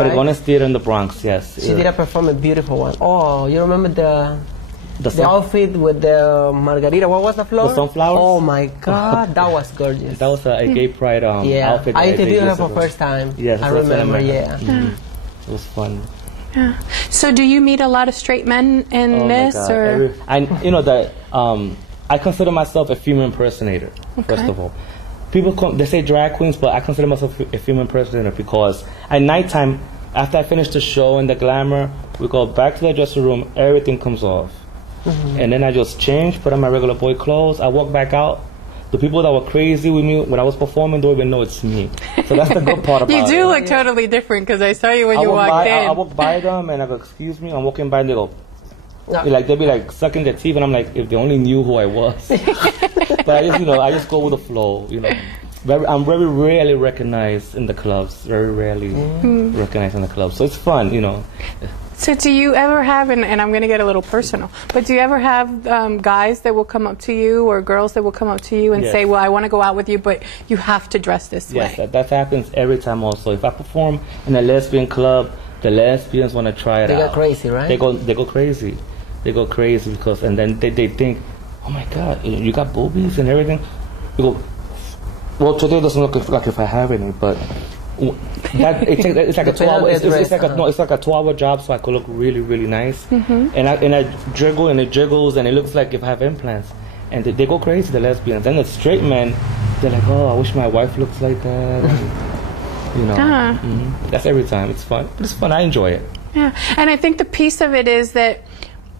Right? Theater in the Bronx, yes. She did a performance, beautiful one. Oh, you remember the outfit with the margarita? What was the flower? The sunflowers? Oh my God, that was gorgeous. That was a gay pride outfit. I interviewed her for the first time. Yes, I remember, yeah. It was fun. Yeah. So do you meet a lot of straight men in this? Or? I consider myself a female impersonator, first of all. They say drag queens, but I consider myself a female impersonator because at nighttime, after I finish the show and the glamour, we go back to the dressing room, everything comes off. And then I just change, put on my regular boy clothes, I walk back out. The people that were crazy with me when I was performing don't even know it's me. So that's the good part about it. You do look totally different because I saw you when you walked in. I walk by them and I go, excuse me, I'm walking by and they go, they'll be like sucking their teeth and I'm like, if they only knew who I was. But I just go with the flow, I'm very rarely recognized in the clubs, very rarely recognized in the clubs. So it's fun, So do you ever have, and I'm going to get a little personal, but do you ever have guys that will come up to you or girls that will come up to you and say, well, I want to go out with you, but you have to dress this way? Yes, that happens every time also. If I perform in a lesbian club, the lesbians want to try it out. They go crazy, right? They go crazy. They go crazy because, and then they think, oh my God, you got boobies and everything? You go, well, today doesn't look like if I have any, but it's like a 12-hour job, so I could look really, really nice. And I jiggle and it jiggles, and it looks like if I have implants. And they go crazy, the lesbians. And the straight men, they're like, oh, I wish my wife looks like that. And, that's every time. It's fun. It's fun. I enjoy it. Yeah, and I think the piece of it is that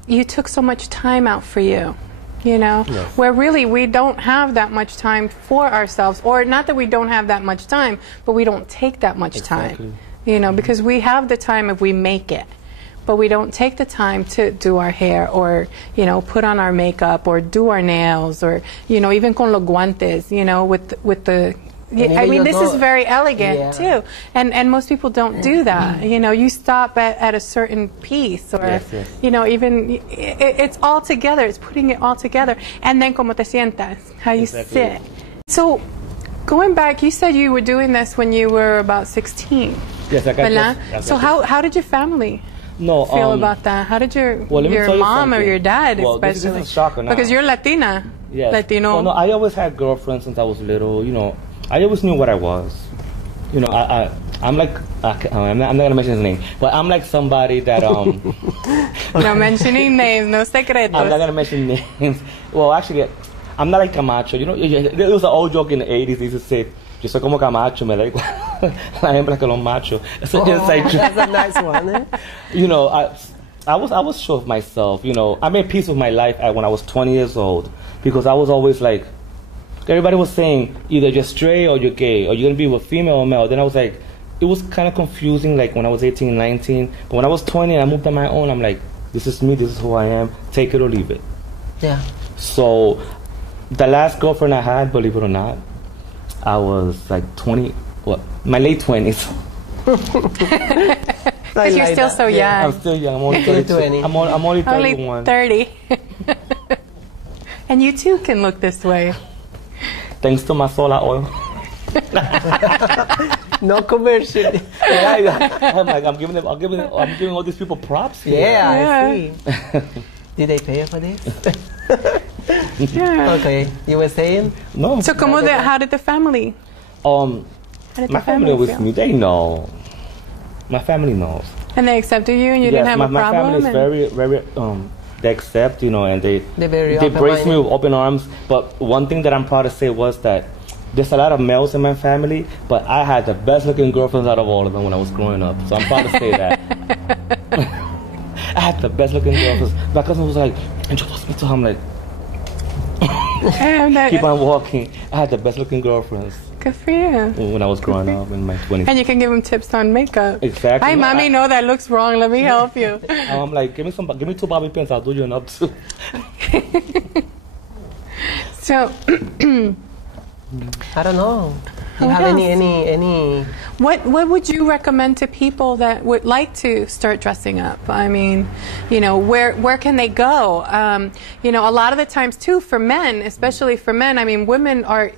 you took so much time out for you. Where really we don't have that much time for ourselves, or not that we don't have that much time, but we don't take that much time, because we have the time if we make it, but we don't take the time to do our hair or, put on our makeup or do our nails or, even con los guantes, with the... I mean, this is very elegant too, and most people don't do that. You stop at a certain piece, or even it's all together. It's putting it all together, and then como te sientas, how you sit. So, going back, you said you were doing this when you were about 16. Yes, I got this. So how did your family feel about that? How did your mom or your dad, especially? This is a shocker now. Because you're Latina, Latino. Well, no, I always had girlfriends since I was little. I always knew what I was. I'm like, I'm not going to mention his name, but I'm like somebody that... No mentioning names, no secretos. I'm not going to mention names. Well, actually, I'm not like Camacho. There was an old joke in the 80s. They used to say, yo soy como Camacho, me da igual la hembra que los machos. It's an inside joke. That's a nice one, eh? I was sure of myself. I made peace with my life when I was 20 years old because I was always like, everybody was saying either you're straight or you're gay or you're going to be with female or male. Then I was like, it was kind of confusing like when I was 18, 19. But when I was 20 and I moved on my own, I'm like, this is me, this is who I am, take it or leave it. Yeah. So the last girlfriend I had, believe it or not, I was like my late 20s. Because you're still so young. I'm still young. I'm only 32. I'm only 31. Only 30. And you too can look this way. Thanks to my solar oil. No commercial. I'm giving all these people props here. Yeah, I see. Did they pay you for this? Okay, you were saying? No. So, how did the family? My family with me, they know. My family knows. And they accepted you, and you didn't have a problem. My family is very, very. They accept, and they embrace me with open arms. But one thing that I'm proud to say was that there's a lot of males in my family, but I had the best looking girlfriends out of all of them when I was growing up. So I'm proud to say that. I had the best looking girlfriends. My cousin was like, introduce me to her. I'm like, keep on walking. I had the best looking girlfriends. Good for you. When I was growing up in my 20s. And you can give them tips on makeup. Exactly. Hi, mommy, no, that looks wrong. Let me help you. I'm like, give me 2 bobby pins. I'll do you an up too. So, I don't know. Do you have any? What would you recommend to people that would like to start dressing up? I mean, you know, where can they go? You know, a lot of the times too, for men, especially for men, I mean,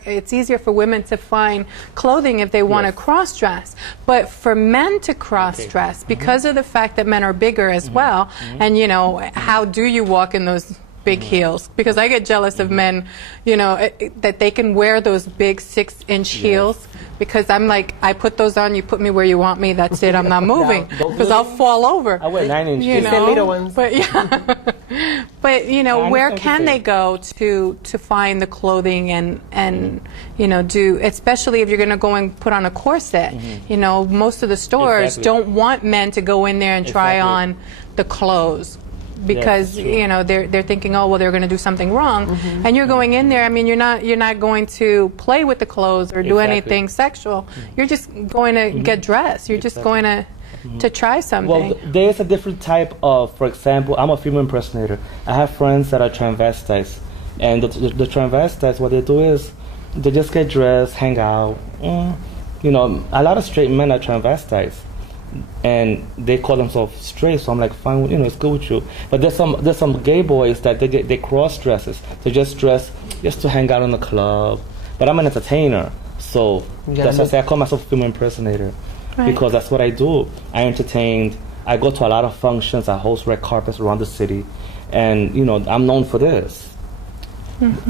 it's easier for women to find clothing if they want to cross dress. But for men to cross dress, because of the fact that men are bigger as well, and you know, how do you walk in those big heels? Because I get jealous of men, you know, that they can wear those big 6-inch heels, because I'm like, I put those on, you put me where you want me, that's it, I'm not moving, because I'll fall over. I wear 9-inch you heels. know? Little ones. But yeah, but you know, where can they go to find the clothing and you know, especially if you're going to go and put on a corset, you know, most of the stores don't want men to go in there and try on the clothes, because you know, they're thinking, oh well, they're going to do something wrong, and you're going in there. I mean, you're not going to play with the clothes or do anything sexual. You're just going to get dressed. You're just going to try something. Well, there's a different type of, for example, I'm a female impersonator. I have friends that are transvestites, and the transvestites, what they do is they just get dressed, hang out. You know, a lot of straight men are transvestites, and they call themselves straight, so I'm like, fine, you know, it's good with you. But there's some gay boys that they cross dresses. They just dress just to hang out in the club. But I'm an entertainer, so that's why I say I call myself a female impersonator, because that's what I do. I entertain. I go to a lot of functions. I host red carpets around the city, and you know, I'm known for this.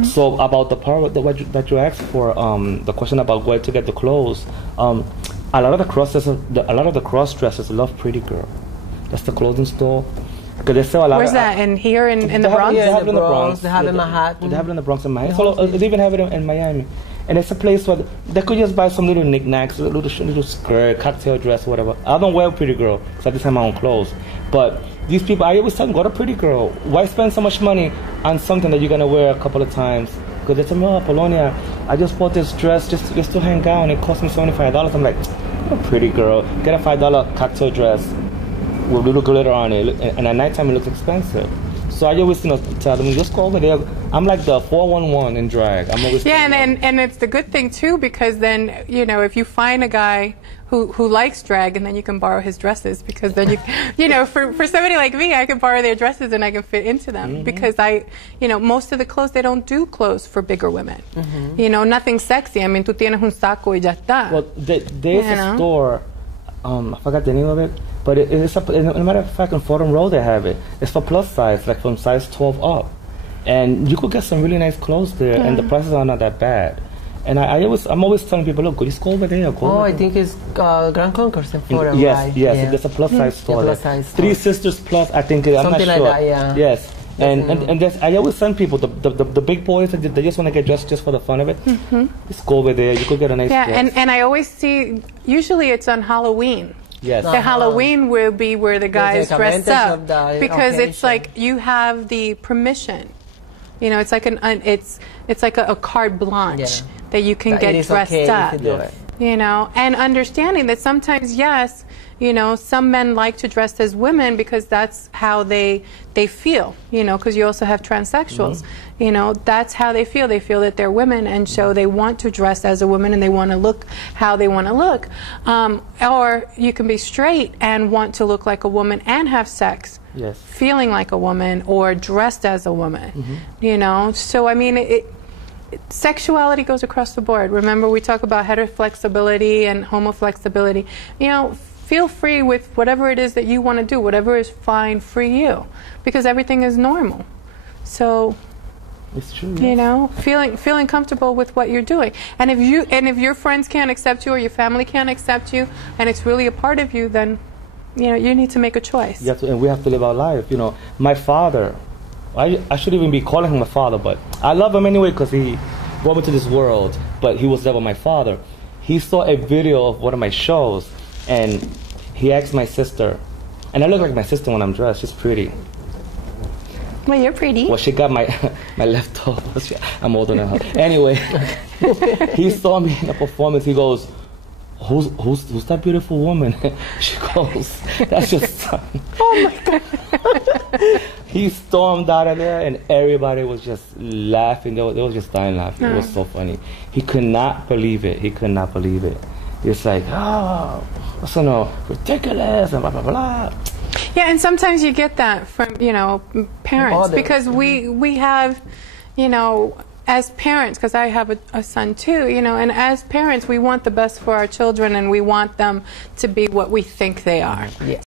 So about the part that you asked for, the question about where to get the clothes. A lot of the cross-dressers love Pretty Girl. That's the clothing store. Because they sell a lot. Where's that? In here in the Bronx? They have it in the Bronx. They have it in Manhattan. They have it in the Bronx and Miami. So they even have it in Miami. And it's a place where they could just buy some little knickknacks, little skirt, cocktail dress, whatever. I don't wear Pretty Girl, so I just have my own clothes. But these people, I always tell them, go to Pretty Girl. Why spend so much money on something that you're going to wear a couple of times? Because they tell me, oh, Appolonia, I just bought this dress just to hang out, and it cost me $75. I'm like, a Pretty Girl, get a $5 cocktail dress with little glitter on it, and at nighttime it looks expensive. So I always, you know, tell them, just go over there. I'm like the 411 in drag. I'm always and it's the good thing too, because then, you know, if you find a guy who likes drag, and then you can borrow his dresses, because then you know, for somebody like me, I can borrow their dresses and I can fit into them, because you know, most of the clothes, they don't do clothes for bigger women. You know, nothing sexy. I mean, tú tienes un saco y ya está. Well, there's a store, I forgot the name of it, but it's a matter of fact, in Fordham Road they have it. It's for plus size, like from size 12 up, and you could get some really nice clothes there, and the prices are not that bad. And I'm always telling people, look, just go over there. I think it's Grand Concourse in Fordham, right? Yes, there's a plus size store. Plus size Three Sisters Plus, I think. I'm not sure. Something like that, yeah. Yes. And I always send people, the big boys, they just want to get dressed just for the fun of it. Just go over there. You could get a nice dress. And I always see, usually it's on Halloween. Yes. The Halloween will be where the guys dress up, because it's like you have the permission. You know, it's like it's like a carte blanche that you can get dressed up. You know, and understanding that sometimes, yes, you know, some men like to dress as women because that's how they feel. You know, because you also have transsexuals. You know, that's how they feel. They feel that they're women, and so they want to dress as a woman, and they want to look how they want to look. Or you can be straight and want to look like a woman and have sex. Yes. Feeling like a woman or dressed as a woman. You know, so I mean, sexuality goes across the board. Remember, we talk about heteroflexibility and homoflexibility. You know, feel free with whatever it is that you want to do, whatever is fine for you, because everything is normal. So it's true. You know, feeling comfortable with what you're doing. And if your friends can't accept you, or your family can't accept you, and it's really a part of you, then you know, you need to make a choice. You have to, and we have to live our life. You know, my father, I shouldn't even be calling him a father, but I love him anyway because he brought me to this world, but he was never my father. He saw a video of one of my shows, and he asked my sister, and I look like my sister when I'm dressed. She's pretty. Well, you're pretty. Well, she got my leftovers. I'm older than her. Anyway, he saw me in a performance. He goes, who's that beautiful woman? She goes, that's your son. Oh my God. He stormed out of there, and everybody was just laughing. They was just dying laughing. It was so funny. He could not believe it. He could not believe it. It's like, oh, so no, ridiculous, and blah, blah, blah. Yeah, and sometimes you get that from, you know, parents, because we have, you know, as parents, because I have a son too, you know, and as parents we want the best for our children, and we want them to be what we think they are. Yes.